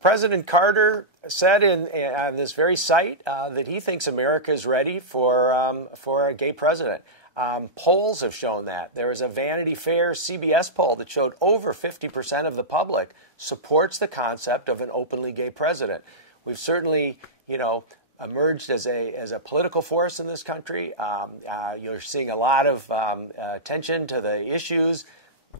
President Carter said on this very site that he thinks America is ready for a gay president. Polls have shown that. There was a Vanity Fair CBS poll that showed over 50% of the public supports the concept of an openly gay president. We've certainly, emerged as a political force in this country. You're seeing a lot of attention to the issues.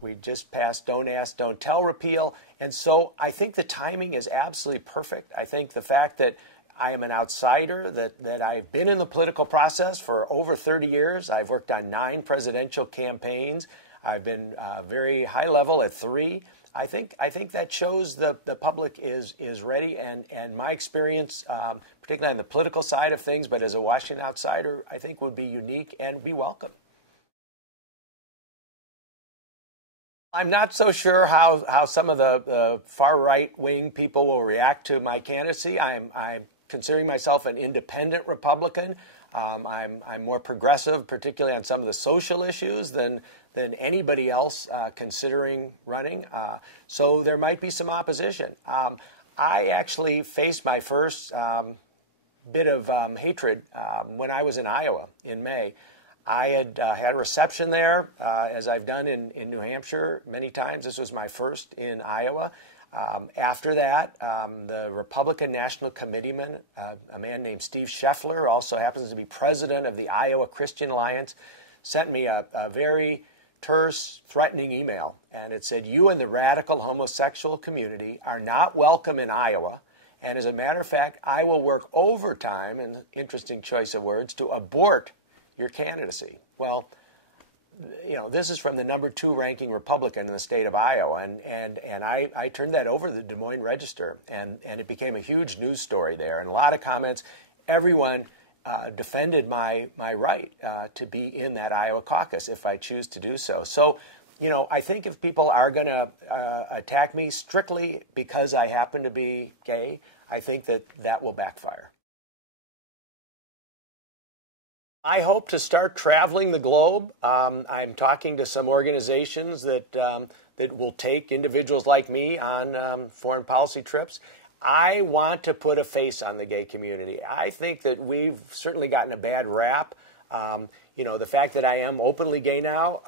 We just passed Don't Ask, Don't Tell repeal. And so I think the timing is absolutely perfect. I think the fact that I am an outsider, that I've been in the political process for over 30 years. I've worked on 9 presidential campaigns. I've been very high level at 3. I think that shows the public is ready, and my experience, particularly on the political side of things, but as a Washington outsider, I think would be unique and be welcome. I'm not so sure how some of the far right wing people will react to my candidacy. I'm considering myself an independent Republican. I'm more progressive, particularly on some of the social issues, than anybody else considering running. So there might be some opposition. I actually faced my first bit of hatred when I was in Iowa in May. I had had a reception there, as I've done in New Hampshire many times. This was my first in Iowa. After that, the Republican National Committeeman, a man named Steve Scheffler, also happens to be president of the Iowa Christian Alliance, sent me a very terse, threatening email. And it said, "You and the radical homosexual community are not welcome in Iowa. And as a matter of fact, I will work overtime," and interesting choice of words, "to abort your candidacy." Well, this is from the number 2 ranking Republican in the state of Iowa, and I turned that over to the Des Moines Register, and it became a huge news story there, and a lot of comments. Everyone defended my right to be in that Iowa caucus if I choose to do so. So, I think if people are going to attack me strictly because I happen to be gay, I think that will backfire. I hope to start traveling the globe. I'm talking to some organizations that will take individuals like me on foreign policy trips. I want to put a face on the gay community. I think that we've certainly gotten a bad rap. The fact that I am openly gay now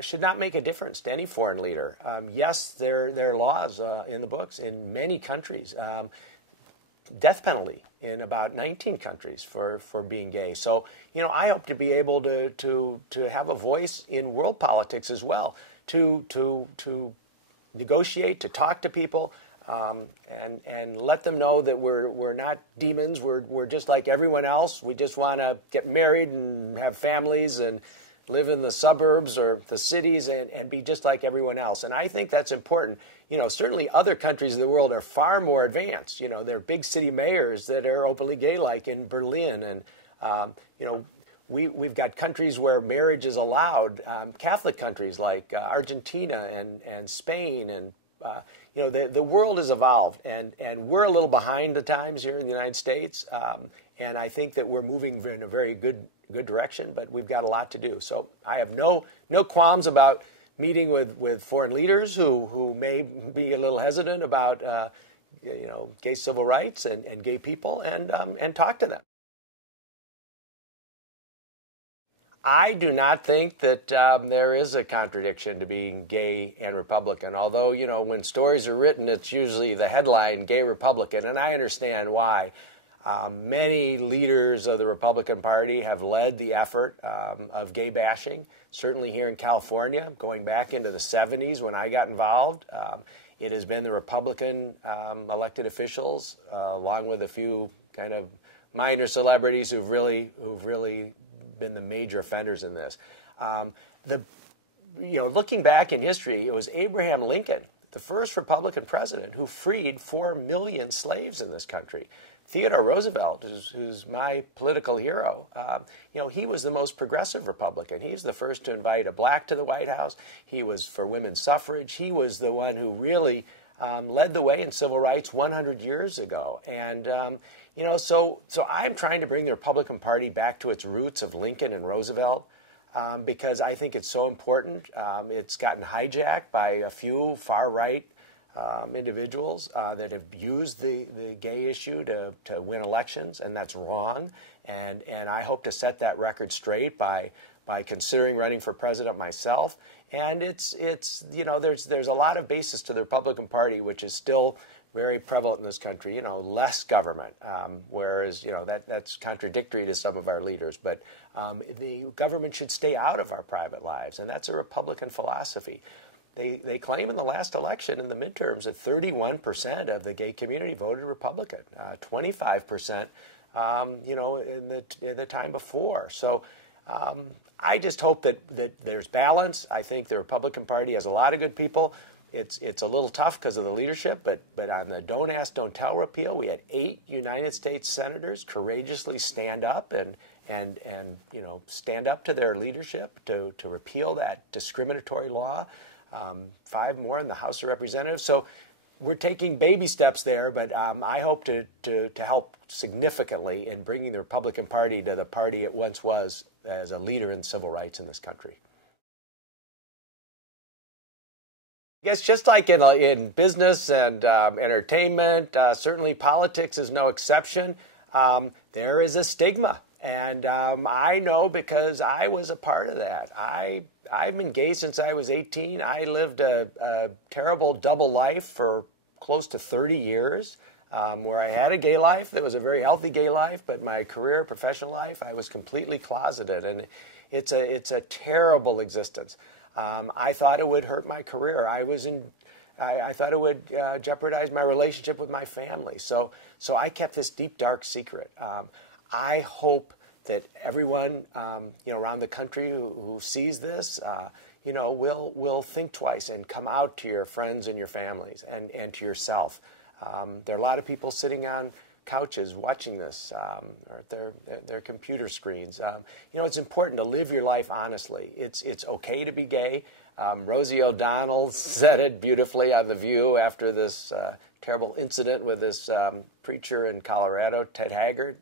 should not make a difference to any foreign leader. Yes, there are laws in the books in many countries. Death penalty in about 19 countries for being gay. So, I hope to be able to have a voice in world politics as well, to negotiate, to talk to people, and let them know that we're not demons. We're just like everyone else. We just want to get married and have families and live in the suburbs or the cities and be just like everyone else. And I think that's important. Certainly other countries of the world are far more advanced. There are big city mayors that are openly gay, like in Berlin. And, we've got countries where marriage is allowed, Catholic countries like Argentina and Spain. And, the world has evolved, and we're a little behind the times here in the United States. And I think that we're moving in a very good direction, but we've got a lot to do. So I have no qualms about meeting with foreign leaders who may be a little hesitant about gay civil rights and gay people, and talk to them. I do not think that there is a contradiction to being gay and Republican, although, when stories are written, it's usually the headline, gay Republican, and I understand why. Many leaders of the Republican Party have led the effort of gay bashing, certainly here in California, going back into the 70s when I got involved. It has been the Republican elected officials, along with a few kind of minor celebrities who've really been the major offenders in this. Looking back in history, it was Abraham Lincoln, the first Republican president, who freed 4 million slaves in this country. Theodore Roosevelt, who's my political hero, he was the most progressive Republican. He's the first to invite a black to the White House. He was for women's suffrage. He was the one who really led the way in civil rights 100 years ago. And, so I'm trying to bring the Republican Party back to its roots of Lincoln and Roosevelt, because I think it's so important. It's gotten hijacked by a few far-right individuals that have used the gay issue to win elections, and that's wrong. And I hope to set that record straight by considering running for president myself. And it's there's a lot of basis to the Republican Party, which is still very prevalent in this country. Less government, whereas that's contradictory to some of our leaders. But the government should stay out of our private lives, and that's a Republican philosophy. They claim in the last election, in the midterms, that 31% of the gay community voted Republican, 25%, in the time before. So I just hope that there's balance. I think the Republican Party has a lot of good people. It's a little tough because of the leadership, but on the Don't Ask, Don't Tell repeal, we had 8 United States senators courageously stand up and stand up to their leadership to repeal that discriminatory law. 5 more in the House of Representatives. So we're taking baby steps there, but I hope to help significantly in bringing the Republican Party to the party it once was as a leader in civil rights in this country. Yes, just like in business and entertainment, certainly politics is no exception. There is a stigma, and I know because I was a part of that. I've been gay since I was 18. I lived a terrible double life for close to 30 years, where I had a gay life that was a very healthy gay life, but my career, professional life, I was completely closeted, and it's a terrible existence. I thought it would hurt my career. I thought it would jeopardize my relationship with my family. So I kept this deep, dark secret. I hope that everyone, around the country who sees this, will think twice and come out to your friends and your families and to yourself. There are a lot of people sitting on couches watching this, or at their computer screens. It's important to live your life honestly. It's okay to be gay. Rosie O'Donnell said it beautifully on The View after this terrible incident with this preacher in Colorado, Ted Haggard.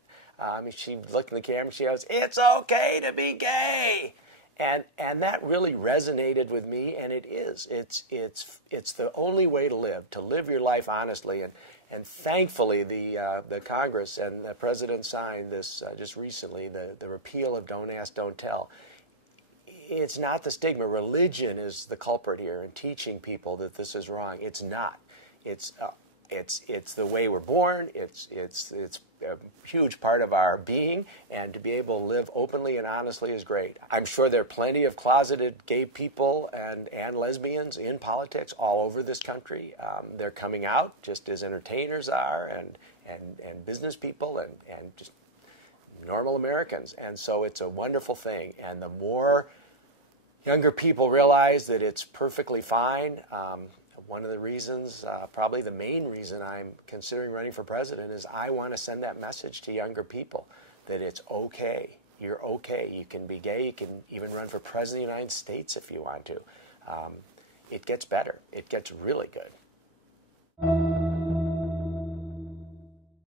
She looked in the camera and she goes, "It's okay to be gay." And that really resonated with me, and it is. It's the only way to live your life honestly. And thankfully, the Congress and the President signed this just recently, the repeal of Don't Ask, Don't Tell. It's not the stigma. Religion is the culprit here in teaching people that this is wrong. It's not. It's the way we're born. It's a huge part of our being, and to be able to live openly and honestly is great. I'm sure there are plenty of closeted gay people and lesbians in politics all over this country. They're coming out just as entertainers are, and business people, and just normal Americans. And so it's a wonderful thing. And the more younger people realize that it's perfectly fine, one of the reasons, probably the main reason I'm considering running for president, is I want to send that message to younger people that it's okay. You're okay. You can be gay. You can even run for president of the United States if you want to. It gets better. It gets really good.